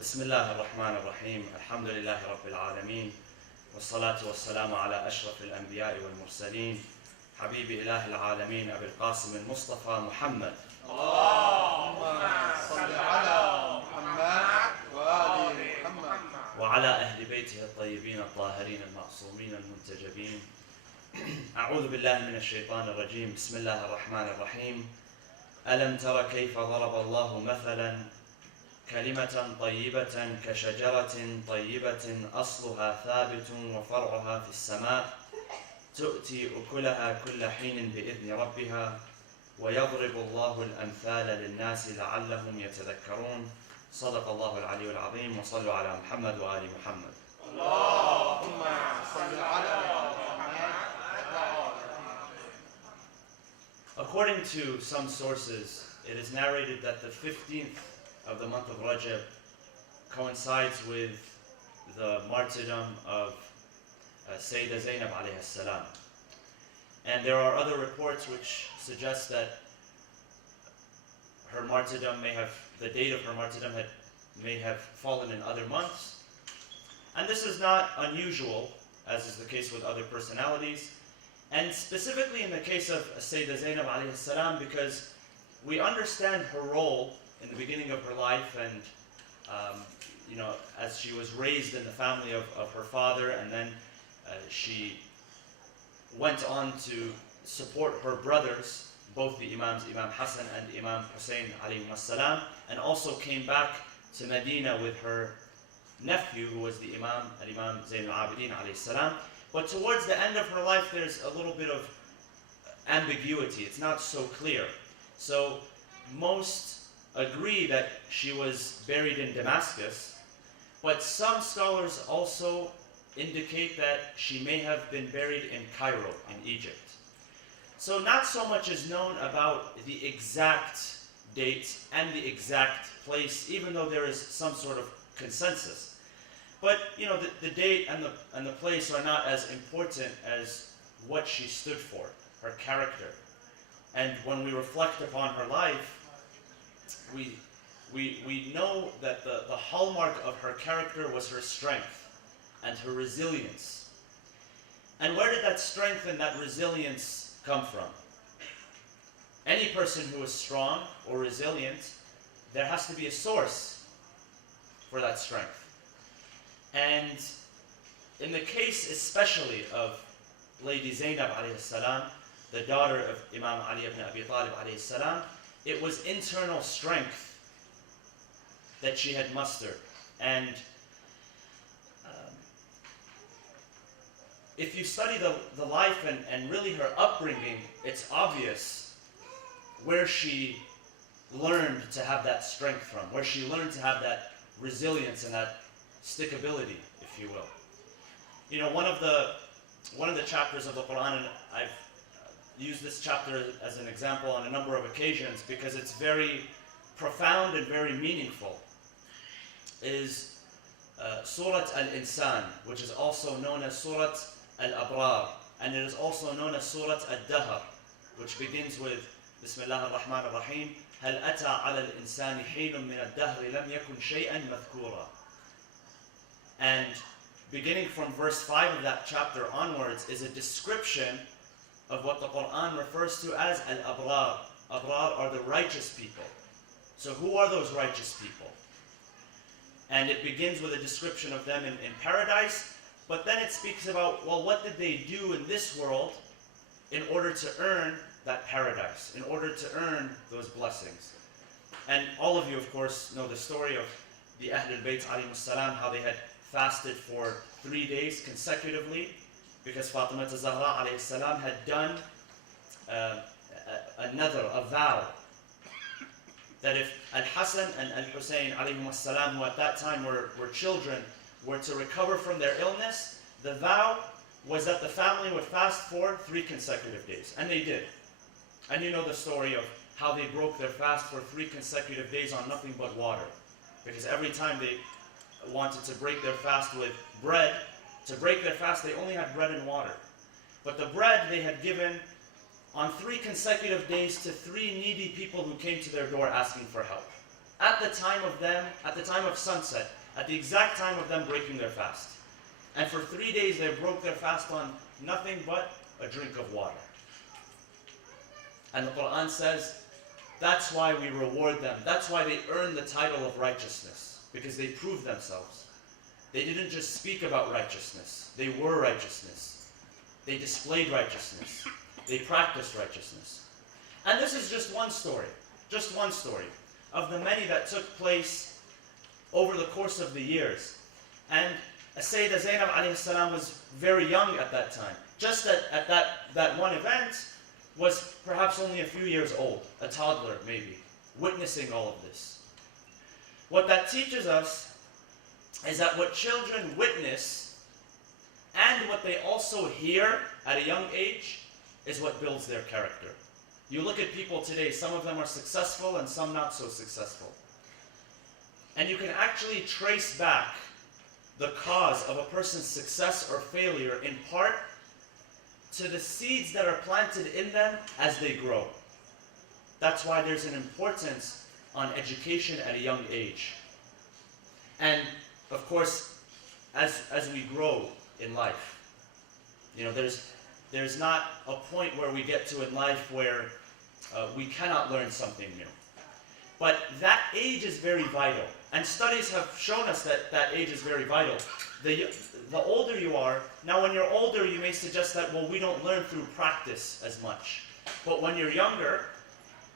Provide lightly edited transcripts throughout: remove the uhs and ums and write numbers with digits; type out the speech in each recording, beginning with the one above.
بسم الله الرحمن الرحيم الحمد لله رب العالمين والصلاة والسلام على أشرف الأنبياء والمرسلين حبيب إله العالمين أبي القاسم المصطفى محمد اللهم صل على محمد وآل محمد وعلى أهل بيته الطيبين الطاهرين المعصومين المنتجبين. أعوذ بالله من الشيطان الرجيم. بسم الله الرحمن الرحيم. ألم تر كيف ضرب الله مثلا كلمة طيبة كشجرة طيبة أصلها ثابت وفرعها في السماء تؤتي أكلها كل حين بإذن ربها ويضرب الله الأمثال للناس لعلهم يتذكرون. صدق الله العلي العظيم. وصلوا على محمد وآل محمد. اللهم صل على محمد. According to some sources, it is narrated that the 15th of the month of Rajab coincides with the martyrdom of Sayyidah Zaynab alayhi salam. And there are other reports which suggest that her martyrdom the date of her martyrdom may have fallen in other months. And this is not unusual, as is the case with other personalities. And specifically in the case of Sayyidah Zaynab alayhi salam, because we understand her role in the beginning of her life, and as she was raised in the family of her father, and then she went on to support her brothers, both the Imams, Imam Hassan and Imam Hussein alayhim as-salam, and also came back to Medina with her nephew, who was the Imam, Al-Imam Zayn al-Abidin alayhi salam. But towards the end of her life, there's a little bit of ambiguity. It's not so clear. So most agree that she was buried in Damascus, but some scholars also indicate that she may have been buried in Cairo, in Egypt. So not so much is known about the exact date and the exact place, even though there is some sort of consensus. But the date and the place are not as important as what she stood for, her character. And when we reflect upon her life, we know that the hallmark of her character was her strength and her resilience. And where did that strength and that resilience come from? Any person who is strong or resilient, there has to be a source for that strength. And in the case especially of Lady Zaynab alayhi salam, the daughter of Imam Ali ibn Abi Talib alayhi salam, it was internal strength that she had mustered. And if you study the life and really her upbringing, it's obvious where she learned to have that strength from, where she learned to have that resilience and that stickability, if you will. One of the chapters of the Quran, and I've used this chapter as an example on a number of occasions because it's very profound and very meaningful, is Surat Al-Insan, which is also known as Surat Al-Abrar, and it is also known as Surat Al-Dahr, which begins with Bismillah ar-Rahman ar-Rahim, هل أتى على الإنسان حين من الدهر لم يكن شيئا مذكورا. And beginning from verse 5 of that chapter onwards is a description of what the Quran refers to as Al-Abrar. Abrar are the righteous people. So who are those righteous people? And it begins with a description of them in paradise, but then it speaks about, well, what did they do in this world in order to earn that paradise, in order to earn those blessings. And all of you, of course, know the story of the Ahlul Bayt alayhim salam, how they had fasted for 3 days consecutively, because Fatima Zahra alayhi salam had done a vow, that if Al-Hassan and Al-Hussein alayhim salam, who at that time were children, were to recover from their illness, the vow was that the family would fast for 3 consecutive days. And they did. And you know the story of how they broke their fast for 3 consecutive days on nothing but water. Because every time they wanted to break their fast with bread, to break their fast they only had bread and water. But the bread they had given on 3 consecutive days to 3 needy people who came to their door asking for help. at the time of sunset, at the exact time of them breaking their fast. And for 3 days they broke their fast on nothing but a drink of water. And the Quran says, that's why we reward them. That's why they earn the title of righteousness, because they proved themselves. They didn't just speak about righteousness. They were righteousness. They displayed righteousness. They practiced righteousness. And this is just one story of the many that took place over the course of the years. And Sayyidah Zaynab alayhi salam was very young at that time. Just at that one event was perhaps only a few years old, a toddler maybe, witnessing all of this. What that teaches us is that what children witness and what they also hear at a young age is what builds their character. You look at people today, some of them are successful and some not so successful. And you can actually trace back the cause of a person's success or failure in part to the seeds that are planted in them as they grow. That's why there's an importance on education at a young age. And of course, as we grow in life, there's not a point where we get to in life where we cannot learn something new. But that age is very vital. And studies have shown us that age is very vital. The older you are, now when you're older you may suggest that, well, we don't learn through practice as much. But when you're younger,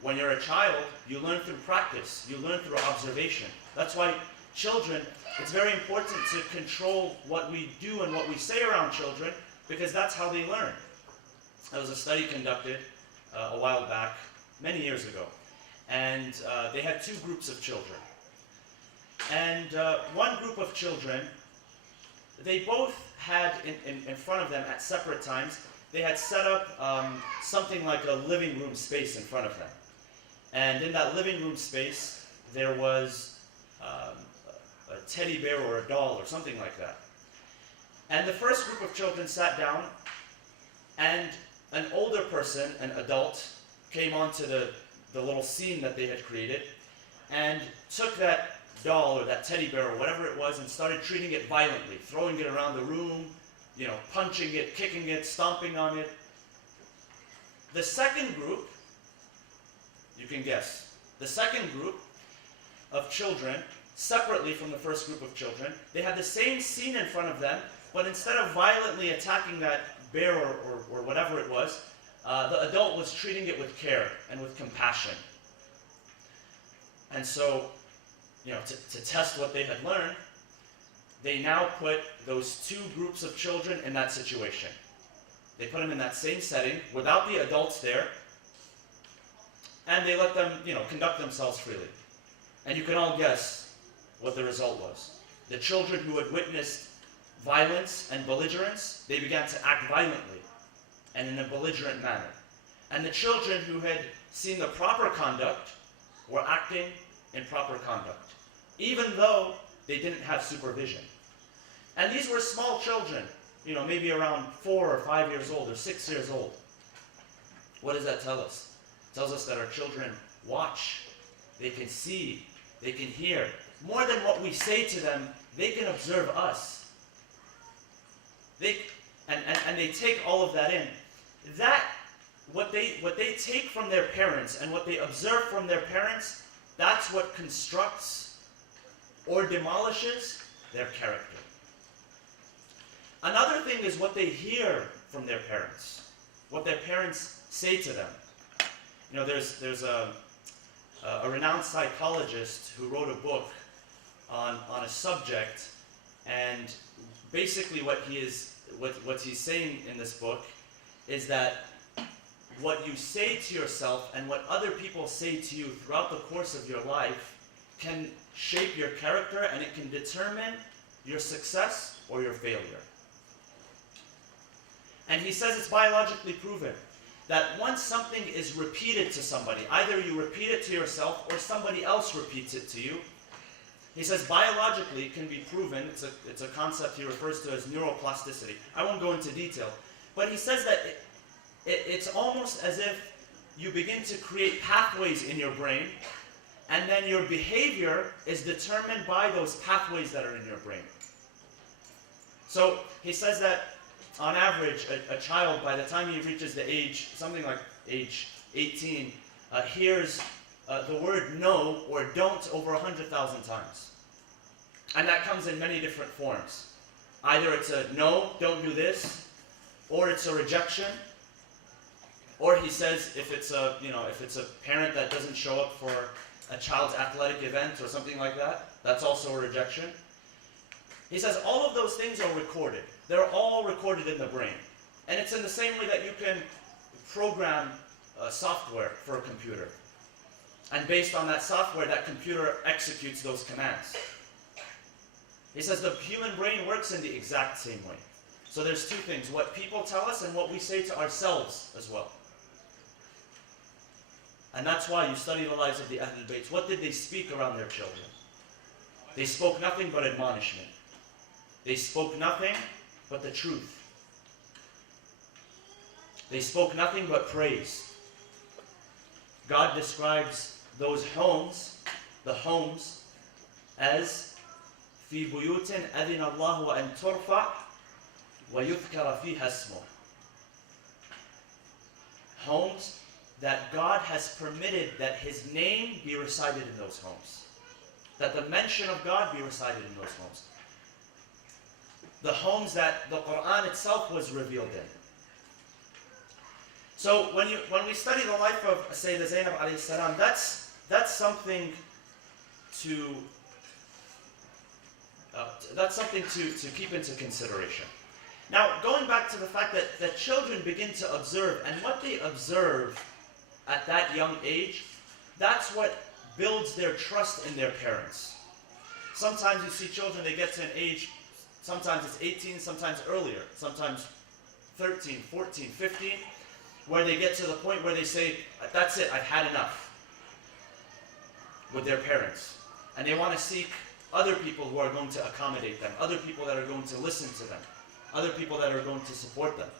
when you're a child, you learn through practice. You learn through observation. That's why children, it's very important to control what we do and what we say around children, because that's how they learn. There was a study conducted a while back, many years ago, and they had two groups of children. And one group of children, they both had in front of them at separate times, they had set up something like a living room space in front of them. And in that living room space, there was a teddy bear or a doll or something like that. And the first group of children sat down, and an older person, an adult, came onto the little scene that they had created and took that doll or that teddy bear or whatever it was and started treating it violently, throwing it around the room, punching it, kicking it, stomping on it. The second group, you can guess, the second group of children, separately from the first group of children, they had the same scene in front of them, but instead of violently attacking that bear or whatever it was, the adult was treating it with care and with compassion. And so, to test what they had learned, they now put those two groups of children in that situation. They put them in that same setting without the adults there, and they let them, conduct themselves freely. And you can all guess what the result was. The children who had witnessed violence and belligerence, they began to act violently and in a belligerent manner. And the children who had seen the proper conduct were acting in proper conduct, even though they didn't have supervision. And these were small children, maybe around 4 or 5 years old or 6 years old. What does that tell us? It tells us that our children watch, they can see, they can hear. More than what we say to them, they can observe us. And they take all of that in. What they take from their parents and what they observe from their parents, that's what constructs or demolishes their character. Another thing is what they hear from their parents, what their parents say to them. There's a renowned psychologist who wrote a book on a subject, and basically what he's saying in this book is that what you say to yourself and what other people say to you throughout the course of your life can shape your character, and it can determine your success or your failure. And he says it's biologically proven that once something is repeated to somebody, either you repeat it to yourself or somebody else repeats it to you, he says biologically it can be proven, it's a concept he refers to as neuroplasticity. I won't go into detail, but he says that it's almost as if you begin to create pathways in your brain And then your behavior is determined by those pathways that are in your brain. So he says that on average, a child, by the time he reaches the age, something like age 18, hears the word no or don't over 100,000 times. And that comes in many different forms. Either it's a no, don't do this, or it's a rejection, or he says if it's a parent that doesn't show up for a child's athletic event or something like that, that's also a rejection. He says all of those things are recorded. They're all recorded in the brain. And it's in the same way that you can program software for a computer. And based on that software, that computer executes those commands. He says the human brain works in the exact same way. So there's two things, what people tell us and what we say to ourselves as well. And that's why you study the lives of the Ahlul Bayt. What did they speak around their children? They spoke nothing but admonishment. They spoke nothing but the truth. They spoke nothing but praise. God describes those homes, the homes, as في بيوت أذن الله أن ترفع ويذكر فيها اسمه. Homes that God has permitted that His name be recited in those homes. That the mention of God be recited in those homes. The homes that the Quran itself was revealed in. So when we study the life of Sayyidah Zaynab alayhi salam, that's something to keep into consideration. Now, going back to the fact that children begin to observe, and what they observe at that young age, that's what builds their trust in their parents. Sometimes you see children, they get to an age, sometimes it's 18, sometimes earlier, sometimes 13, 14, 15, where they get to the point where they say, that's it, I've had enough with their parents. And they want to seek other people who are going to accommodate them, other people that are going to listen to them, other people that are going to support them.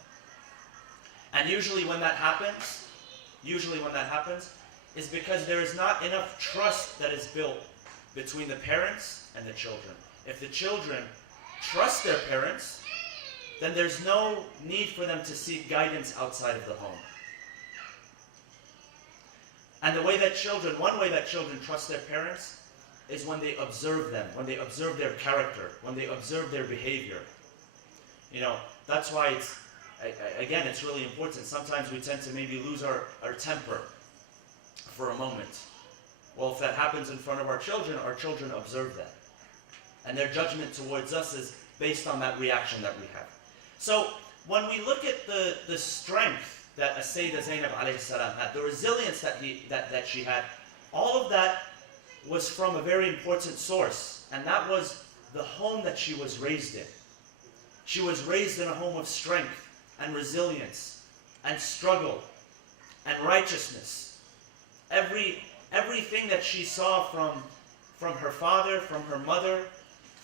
And usually when that happens is because there is not enough trust that is built between the parents and the children. If the children trust their parents, then there's no need for them to seek guidance outside of the home. And one way that children trust their parents is when they observe them, when they observe their character, when they observe their behavior. That's why it's really important. Sometimes we tend to maybe lose our temper for a moment. Well, if that happens in front of our children observe that. And their judgment towards us is based on that reaction that we have. So, when we look at the strength that Sayyidah Zaynab alayhi salam had, the resilience that she had, all of that was from a very important source, and that was the home that she was raised in. She was raised in a home of strength and resilience and struggle and righteousness. Everything that she saw from her father, from her mother,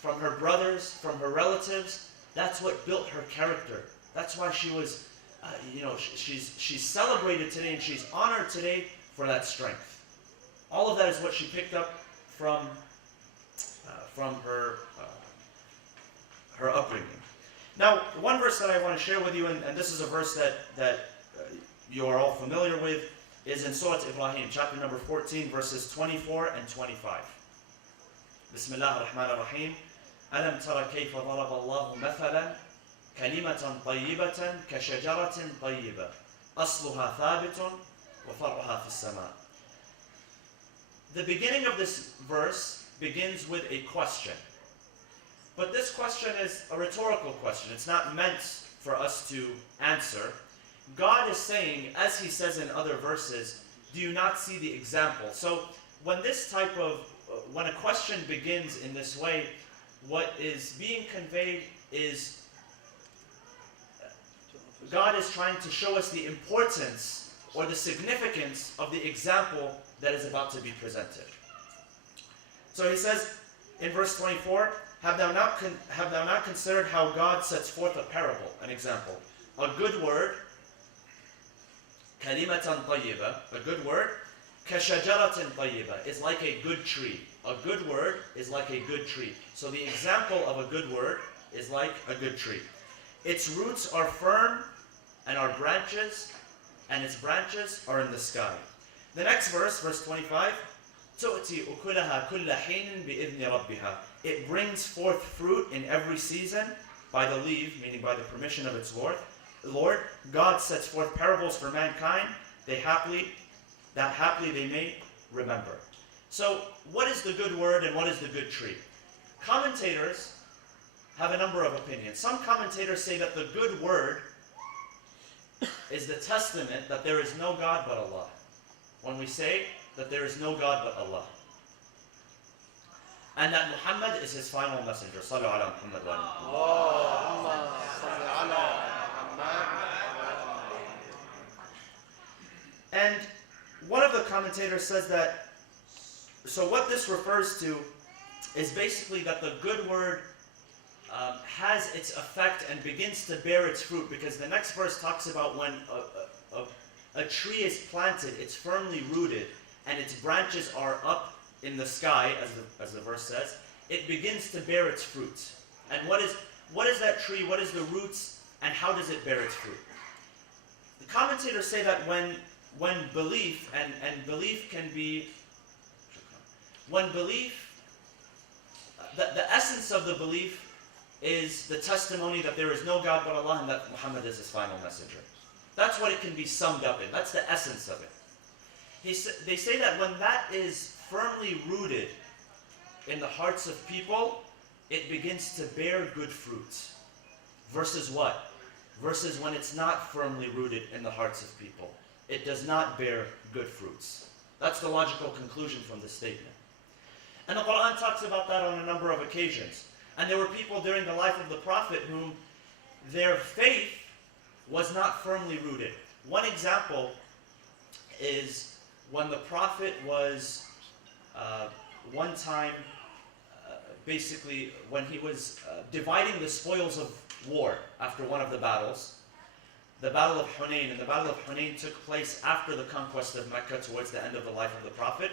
from her brothers, from her relatives, that's what built her character. That's why she was, she's celebrated today and she's honored today for that strength. All of that is what she picked up from her upbringing. Now, one verse that I want to share with you, and this is a verse that you are all familiar with, is in Surah Ibrahim, chapter number 14, verses 24 and 25. Bismillah ar-Rahman ar-Rahim. ألم تر كيف ضرب الله مثلا كلمة طيبة كشجرة طيبة أصلها ثابت وفرعها في السماء. The beginning of this verse begins with a question. But this question is a rhetorical question. It's not meant for us to answer. God is saying, as He says in other verses, do you not see the example? So when a question begins in this way, what is being conveyed is God is trying to show us the importance or the significance of the example that is about to be presented. So He says in verse 24, have thou not considered how God sets forth a parable, an example? A good word, kalimatan tayyiba, a good word, كَشَجَرَةٍ طَيِّبَةٍ is like a good tree. A good word is like a good tree. So the example of a good word is like a good tree. Its roots are firm and its branches are in the sky. The next verse, verse 25, تُؤْتِي أُكُلَهَا كُلَّ حِينٍ بِإِذْنِ رَبِّهَا. It brings forth fruit in every season by the leave, meaning by the permission of its Lord. God sets forth parables for mankind, that happily they may remember. So, what is the good word and what is the good tree? Commentators have a number of opinions. Some commentators say that the good word is the testament that there is no God but Allah. When we say that there is no God but Allah. And that Muhammad is his final messenger. Sallu ala Muhammad wa Allahumma salli ala Muhammad. And one of the commentators says that, so what this refers to is basically that the good word has its effect and begins to bear its fruit, because the next verse talks about when a tree is planted, it's firmly rooted, and its branches are up in the sky, as the verse says, it begins to bear its fruit. And what is that tree? What is the roots? And how does it bear its fruit? The commentators say that when belief, and belief can be, the essence of the belief is the testimony that there is no God but Allah and that Muhammad is his final messenger. That's what it can be summed up in. That's the essence of it. They say that when that is firmly rooted in the hearts of people, it begins to bear good fruits. Versus what? Versus when it's not firmly rooted in the hearts of people. It does not bear good fruits. That's the logical conclusion from this statement. And the Quran talks about that on a number of occasions. And there were people during the life of the Prophet whom their faith was not firmly rooted. One example is when the Prophet was one time, basically when he was dividing the spoils of war after one of the battles, the Battle of Hunayn. And the Battle of Hunayn took place after the conquest of Mecca, towards the end of the life of the Prophet.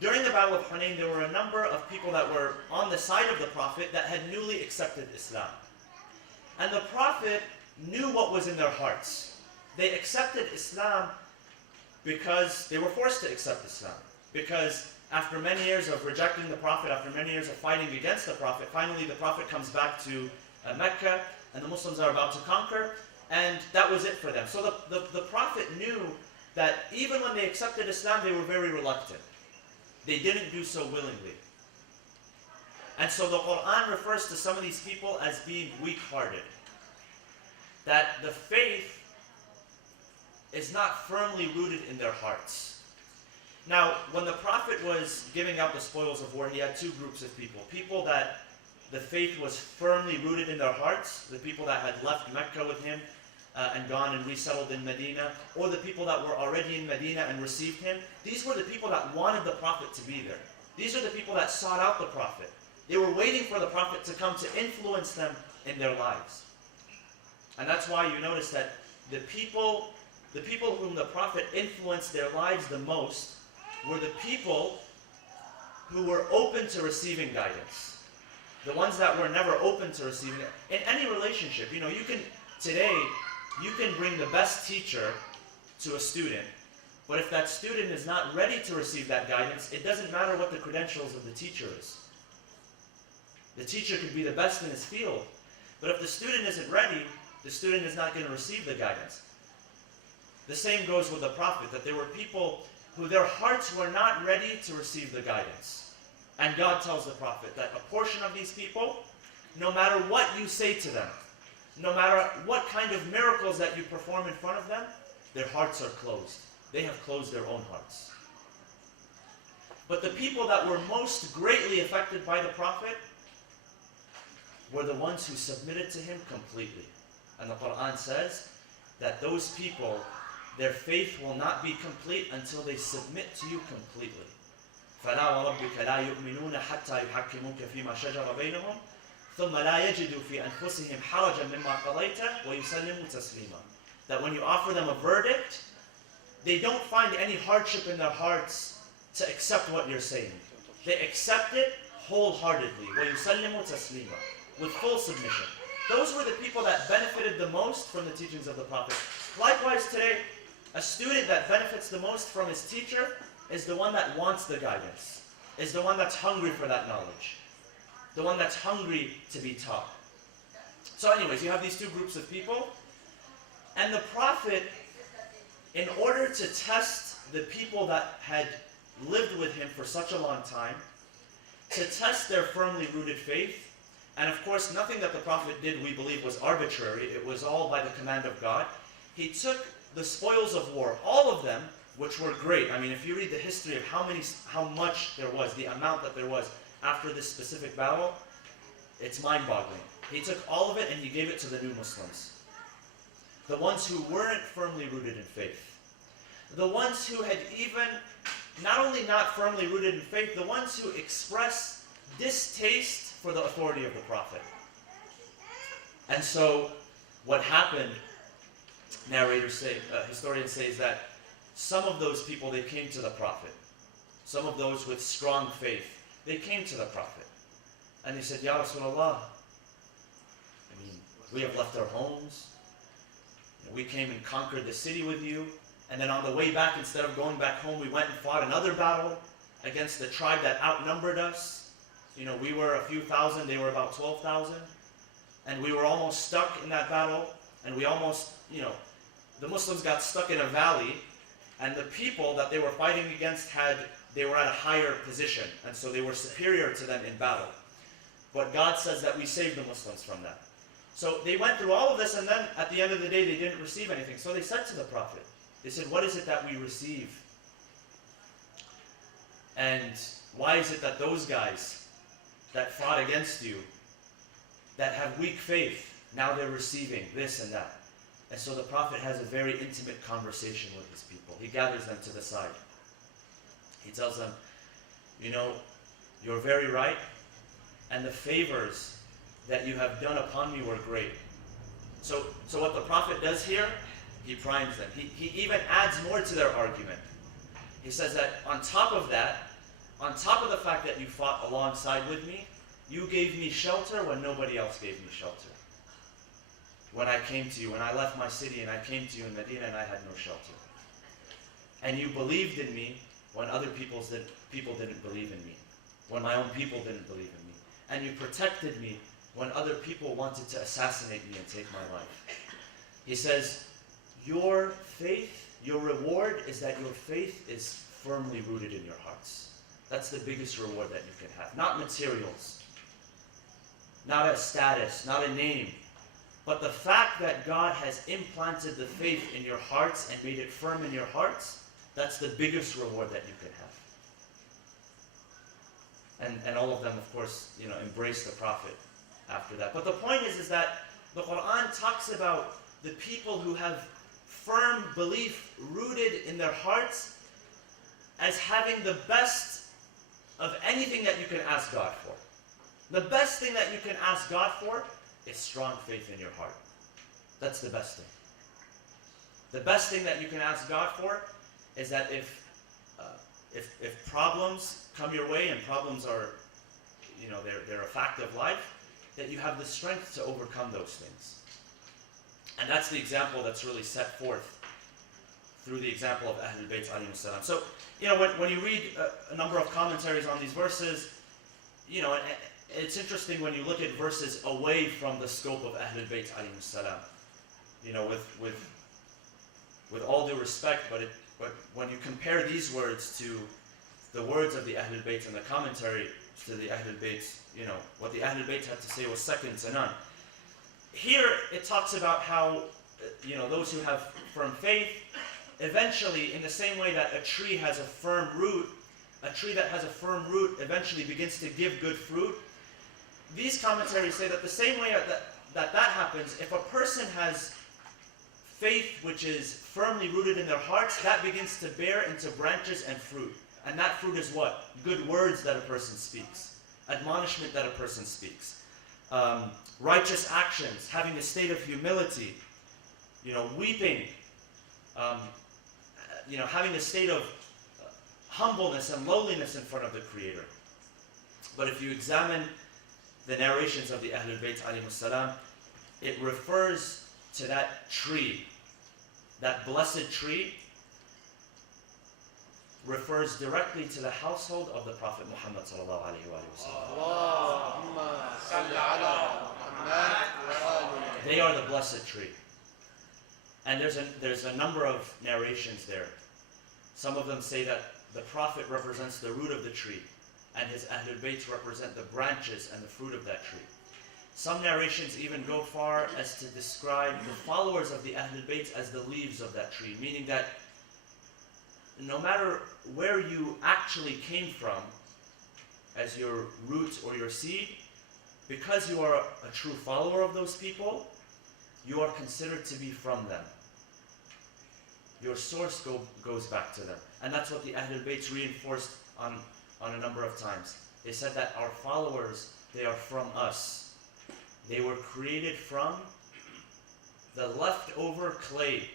During the Battle of Hunayn, there were a number of people that were on the side of the Prophet that had newly accepted Islam. And the Prophet knew what was in their hearts. They accepted Islam because they were forced to accept Islam. Because after many years of rejecting the Prophet, after many years of fighting against the Prophet, finally the Prophet comes back to Mecca, and the Muslims are about to conquer, and that was it for them. So the Prophet knew that even when they accepted Islam, they were very reluctant. They didn't do so willingly. And so the Quran refers to some of these people as being weak-hearted. That the faith is not firmly rooted in their hearts. Now, when the Prophet was giving out the spoils of war, he had two groups of people. People that the faith was firmly rooted in their hearts, the people that had left Mecca with him and gone and resettled in Medina, or the people that were already in Medina and received him. These were the people that wanted the Prophet to be there. These are the people that sought out the Prophet. They were waiting for the Prophet to come to influence them in their lives. And that's why you notice that the people whom the Prophet influenced their lives the most were the people who were open to receiving guidance. The ones that were never open to receiving it. In any relationship, today, you can bring the best teacher to a student, but if that student is not ready to receive that guidance, it doesn't matter what the credentials of the teacher is. The teacher could be the best in his field, but if the student isn't ready, the student is not going to receive the guidance. The same goes with the Prophet, that there were people who their hearts were not ready to receive the guidance. And God tells the Prophet that a portion of these people, no matter what you say to them, no matter what kind of miracles that you perform in front of them, their hearts are closed. They have closed their own hearts. But the people that were most greatly affected by the Prophet were the ones who submitted to him completely. And the Quran says that those people, their faith will not be complete until they submit to you completely. فَلَا وَرَبِّكَ لَا يُؤْمِنُونَ حَتَّى يُحَكِّمُوكَ فِي مَا شَجَرَ بَيْنَهُمْ ثُمَّ لَا يَجِدُوا فِي أَنفُسِهِمْ حَرَجًا مِمَّا قَضَيْتَ وَيُسَلِّمُوا تَسْلِيمًا. That when you offer them a verdict, they don't find any hardship in their hearts to accept what you're saying. They accept it wholeheartedly. وَيُسَلِّمُ تَسْلِيمًا, with full submission. Those were the people that benefited the most from the teachings of the Prophet. Likewise today, a student that benefits the most from his teacher is the one that wants the guidance, is the one that's hungry for that knowledge, the one that's hungry to be taught. So anyways, you have these two groups of people, and the Prophet, in order to test the people that had lived with him for such a long time, to test their firmly rooted faith, and of course nothing that the Prophet did, we believe, was arbitrary, it was all by the command of God. He took the spoils of war, all of them, which were great. I mean, if you read the history of how much there was, the amount that there was after this specific battle, it's mind-boggling. He took all of it and he gave it to the new Muslims. The ones who weren't firmly rooted in faith. The ones who had even, not only not firmly rooted in faith, the ones who expressed distaste for the authority of the Prophet. And so, what happened, historians say, is that some of those people, they came to the Prophet. Some of those with strong faith, they came to the Prophet. And they said, Ya Rasulullah, I mean, we have left our homes. We came and conquered the city with you. And then on the way back, instead of going back home, we went and fought another battle against the tribe that outnumbered us. You know, we were a few thousand, they were about 12,000. And we were almost stuck in that battle. And we almost, the Muslims got stuck in a valley. And the people that they were fighting against they were at a higher position. And so they were superior to them in battle. But God says that we saved the Muslims from that. So they went through all of this, and then at the end of the day, they didn't receive anything. So they said to the Prophet, they said, what is it that we receive? And why is it that those guys that fought against you, that have weak faith, now they're receiving this and that? And so the Prophet has a very intimate conversation with his people. He gathers them to the side. He tells them, you're very right, and the favors that you have done upon me were great. So what the Prophet does here, he primes them. He even adds more to their argument. He says that on top of that, on top of the fact that you fought alongside with me, you gave me shelter when nobody else gave me shelter. When I came to you, when I left my city and I came to you in Medina and I had no shelter. And you believed in me when other people didn't believe in me. When my own people didn't believe in me. And you protected me when other people wanted to assassinate me and take my life. He says, your faith, your reward is that your faith is firmly rooted in your hearts. That's the biggest reward that you can have. Not materials, not a status, not a name, but the fact that God has implanted the faith in your hearts and made it firm in your hearts, that's the biggest reward that you can have. And all of them, of course, embrace the Prophet after that. But the point is that the Quran talks about the people who have firm belief rooted in their hearts as having the best of anything that you can ask God for. The best thing that you can ask God for is strong faith in your heart. That's the best thing. The best thing that you can ask God for is that if problems come your way, and problems are, they're a fact of life, that you have the strength to overcome those things. And that's the example that's really set forth through the example of Ahlul Bayt alayhi salam. So, when you read a number of commentaries on these verses, it's interesting when you look at verses away from the scope of Ahlul Bayt alayhi salam. With all due respect, but when you compare these words to the words of the Ahlul Bayt and the commentary to the Ahlul Bayt, what the Ahlul Bayt had to say was second to none. Here it talks about how, those who have firm faith, eventually, in the same way that a tree has a firm root, a tree that has a firm root eventually begins to give good fruit. These commentaries say that the same way that happens, if a person has faith which is firmly rooted in their hearts, that begins to bear into branches and fruit. And that fruit is what? Good words that a person speaks. Admonishment that a person speaks. Righteous actions, having a state of humility, weeping, having a state of humbleness and lowliness in front of the Creator. But if you examine the narrations of the Ahlul Bayt alayhimus salam, it refers to that tree, that blessed tree, refers directly to the household of the Prophet Muhammad sallallahu alaihi wasallam. Allahumma salli ala Muhammad wa alihi. They are the blessed tree. And there's a number of narrations there. Some of them say that the Prophet represents the root of the tree, and his Ahlul Bayt represent the branches and the fruit of that tree. Some narrations even go far as to describe the followers of the Ahlul Bayt as the leaves of that tree, meaning that no matter where you actually came from as your root or your seed, because you are a true follower of those people, you are considered to be from them. Your source goes back to them. And that's what the Ahlul Bayt reinforced on a number of times. They said that our followers, they are from us. They were created from the leftover clay,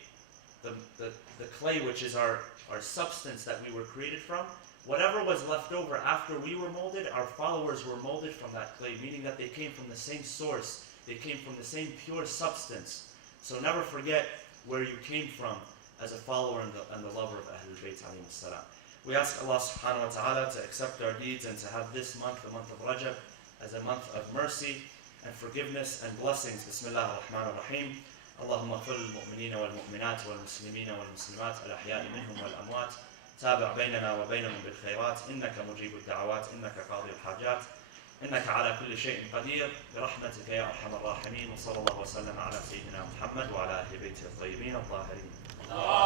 the clay which is our substance that we were created from. Whatever was left over after we were molded, our followers were molded from that clay, meaning that they came from the same source. They came from the same pure substance. So never forget where you came from as a follower and the lover of Ahlul Bayt alayhimus salam. We ask Allah subhanahu wa ta'ala to accept our deeds and to have this month, the month of Rajab, as a month of mercy and forgiveness and blessings. Bismillah ar-Rahman ar-Rahim. اللهم اغفر للمؤمنين والمؤمنات والمسلمين والمسلمات الأحياء منهم والأموات تابع بيننا وبينهم بالخيرات إنك مجيب الدعوات إنك قاضي الحاجات إنك على كل شيء قدير برحمتك يا أرحم الراحمين وصلى الله وسلم على سيدنا محمد وعلى أهل بيته الطيبين الطاهرين.